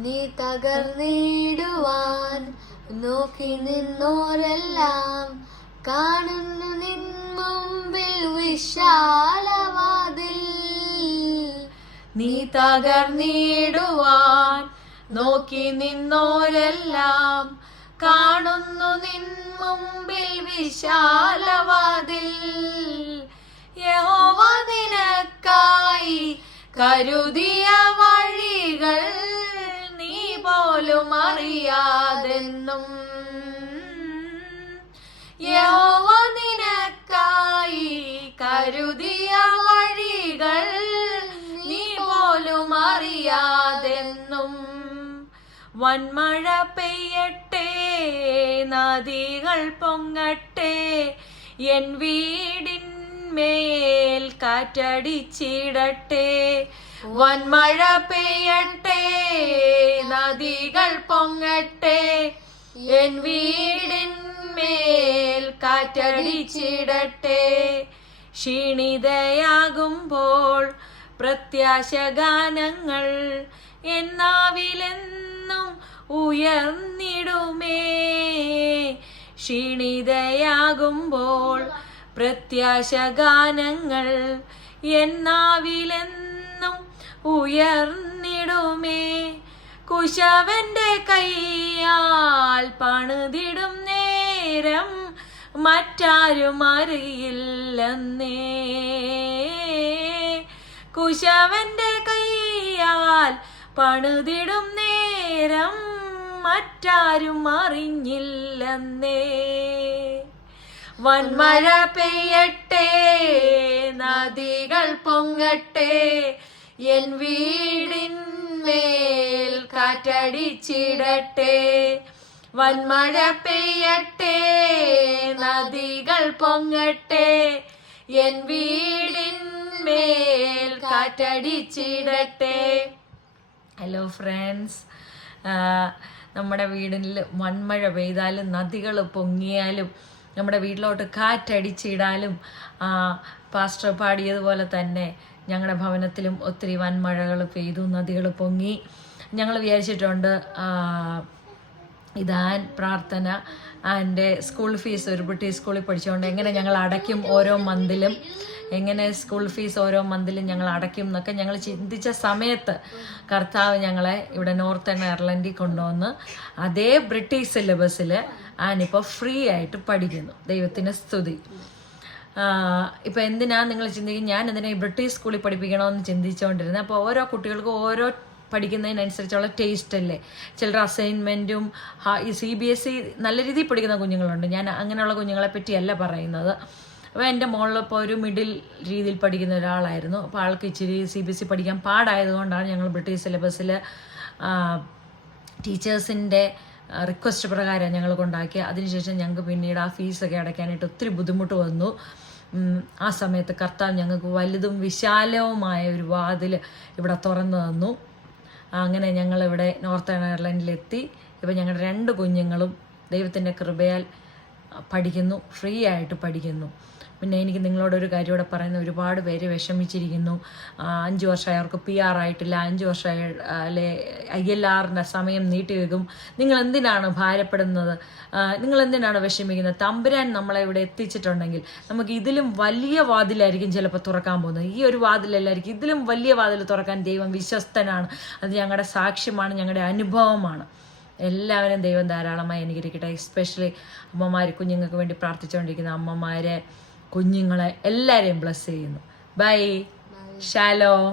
നീ തകർന്നിടുവാൻ നോക്കി നിന്നോരെല്ലാം കാണുന്നു നിൻ മുമ്പിൽ വിശാലവാതിൽ. നീ തകർന്നിടുവാൻ നോക്കി നിന്നോരെല്ലാം കാണുന്നു നിൻ മുമ്പിൽ വിശാലവാതിൽ. യഹോവ നിനക്കായി കരുതിയ വഴികൾ നീ പോലും അറിയാതെന്നും. യഹോവ നിനക്കായി കരുതിയ വഴികൾ നീ പോലും അറിയാതെന്നും. വൻമഴ പെയ്യട്ടെ, നദികൾ പൊങ്ങട്ടെ, എൻ വീടിന്മേൽ കാറ്റടിച്ചിടട്ടെ. വൻമഴ പെയ്യട്ടെ, നദികൾ പൊങ്ങട്ടെ, എൻ വീടിന്മേൽ കാറ്റടിച്ചിടട്ടെ. ക്ഷീണിതയാകുമ്പോൾ പ്രത്യാശഗാനങ്ങൾ എന്നാവിലെന്നും ഉയർന്നിടുമേ. ക്ഷീണിതയാകുമ്പോൾ പ്രത്യാശഗാനങ്ങൾ എന്നാവിലെന്നും ഉയർന്നിടുമേ. കുശവന്റെ കൈയാൽ പണിതിടും നേരം മറ്റാരും അറിയില്ലെന്നേ. കുശവന്റെ കൈയാൽ പണിതിടും നേരം മറ്റാരും അറിഞ്ഞില്ലെന്നേ. വൻമഴ പെയ്യട്ടെ, നദികൾ പൊങ്ങട്ടെ, എൻ വീടിന്മേൽ കാറ്റടിച്ചിടട്ടെ. വൻമഴ പെയ്യട്ടെ, നദികൾ പൊങ്ങട്ടെ, എൻ വീടിന്മേൽ കാറ്റടിച്ചിടട്ടെ. ഹലോ ഫ്രണ്ട്സ്, നമ്മുടെ വീടിൽ വൻമഴ പെയ്താലും നദികൾ പൊങ്ങിയാലും നമ്മുടെ വീട്ടിലോട്ട് കാറ്റടിച്ചിടാലും പാസ്റ്റർ പാടിയതുപോലെ തന്നെ ഞങ്ങളുടെ ഭവനത്തിലും ഒത്തിരി വൻമഴകൾ പെയ്തു, നദികൾ പൊങ്ങി. ഞങ്ങൾ വിചാരിച്ചിട്ടുണ്ട് ഇതാൻ പ്രാർത്ഥന എൻ്റെ സ്കൂൾ ഫീസ് ഒരു ബ്രിട്ടീഷ് സ്കൂളിൽ പഠിച്ചുകൊണ്ട് എങ്ങനെ ഞങ്ങൾ അടയ്ക്കും, ഓരോ മന്തിലും എങ്ങനെ സ്കൂൾ ഫീസ് ഓരോ മന്തിലും ഞങ്ങൾ അടയ്ക്കും എന്നൊക്കെ ഞങ്ങൾ ചിന്തിച്ച സമയത്ത് കർത്താവ് ഞങ്ങളെ ഇവിടെ നോർത്തേൺ അയർലൻഡിൽ കൊണ്ടുവന്ന് അതേ ബ്രിട്ടീഷ് സിലബസിൽ ആനിപ്പോൾ ഫ്രീ ആയിട്ട് പഠിക്കുന്നു. ദൈവത്തിന് സ്തുതി. ഇപ്പം എന്തിനാണ് നിങ്ങൾ ചിന്തിക്കും, ഞാൻ എന്തിനാ ഈ ബ്രിട്ടീഷ് സ്കൂളിൽ പഠിപ്പിക്കണമെന്ന് ചിന്തിച്ചുകൊണ്ടിരുന്നത്. അപ്പോൾ ഓരോ കുട്ടികൾക്കും ഓരോ പഠിക്കുന്നതിനനുസരിച്ചുള്ള ടേസ്റ്റ് അല്ലേ. ചിലർ അസൈൻമെൻറ്റും ഈ CBSE നല്ല രീതിയിൽ പഠിക്കുന്ന കുഞ്ഞുങ്ങളുണ്ട്. ഞാൻ അങ്ങനെയുള്ള കുഞ്ഞുങ്ങളെ പറ്റിയല്ല പറയുന്നത്. അപ്പോൾ എൻ്റെ മോളിലിപ്പോൾ ഒരു മിഡിൽ രീതിയിൽ പഠിക്കുന്ന ഒരാളായിരുന്നു. അപ്പോൾ ആൾക്ക് ഇച്ചിരി CBSE പഠിക്കാൻ പാടായതുകൊണ്ടാണ് ഞങ്ങൾ ബ്രിട്ടീഷ് സിലബസിൽ ടീച്ചേഴ്സിൻ്റെ റിക്വസ്റ്റ് പ്രകാരം ഞങ്ങൾ കൊണ്ടാക്കി. അതിനുശേഷം ഞങ്ങൾക്ക് പിന്നീട് ആ ഫീസൊക്കെ അടയ്ക്കാനായിട്ട് ഒത്തിരി ബുദ്ധിമുട്ട് വന്നു. ആ സമയത്ത് കർത്താവ് ഞങ്ങൾക്ക് വലുതും വിശാലവുമായ ഒരു വാതിൽ ഇവിടെ തുറന്നു തന്നു. അങ്ങനെ ഞങ്ങളിവിടെ നോർത്തേൺ അയർലൻഡിലെത്തി. ഇപ്പോൾ ഞങ്ങളുടെ 2 കുഞ്ഞുങ്ങളും ദൈവത്തിൻ്റെ കൃപയാൽ പഠിക്കുന്നു, ഫ്രീ ആയിട്ട് പഠിക്കുന്നു. പിന്നെ എനിക്ക് നിങ്ങളോടൊരു കാര്യം കൂടെ പറയുന്നത്, ഒരുപാട് പേര് വിഷമിച്ചിരിക്കുന്നു. 5 വർഷമായി അവർക്ക് PR ആയിട്ടില്ല, 5 വർഷമായി അല്ലെ ILRൻ്റെ സമയം നീട്ടിവെക്കും. നിങ്ങൾ എന്തിനാണ് ഭാരപ്പെടുന്നത്, നിങ്ങൾ എന്തിനാണ് വിഷമിക്കുന്നത്? തമ്പുരാൻ നമ്മളെ ഇവിടെ എത്തിച്ചിട്ടുണ്ടെങ്കിൽ നമുക്ക് ഇതിലും വലിയ വാതിലായിരിക്കും ചിലപ്പോൾ തുറക്കാൻ പോകുന്നത്. ഈ ഒരു വാതിലല്ലായിരിക്കും, ഇതിലും വലിയ വാതിൽ തുറക്കാൻ ദൈവം വിശ്വസ്തനാണ്. അത് ഞങ്ങളുടെ സാക്ഷ്യമാണ്, ഞങ്ങളുടെ അനുഭവമാണ്. എല്ലാവരും ദൈവം ധാരാളമായി അനുഗ്രഹിക്കട്ടെ. എസ്പെഷ്യലി അമ്മമാർ, കുഞ്ഞുങ്ങൾക്ക് വേണ്ടി പ്രാർത്ഥിച്ചുകൊണ്ടിരിക്കുന്ന അമ്മമാരെ, കുഞ്ഞുങ്ങളെ എല്ലാവരെയും ബ്ലസ് ചെയ്യുന്നു. ബൈ. ഷാലോം.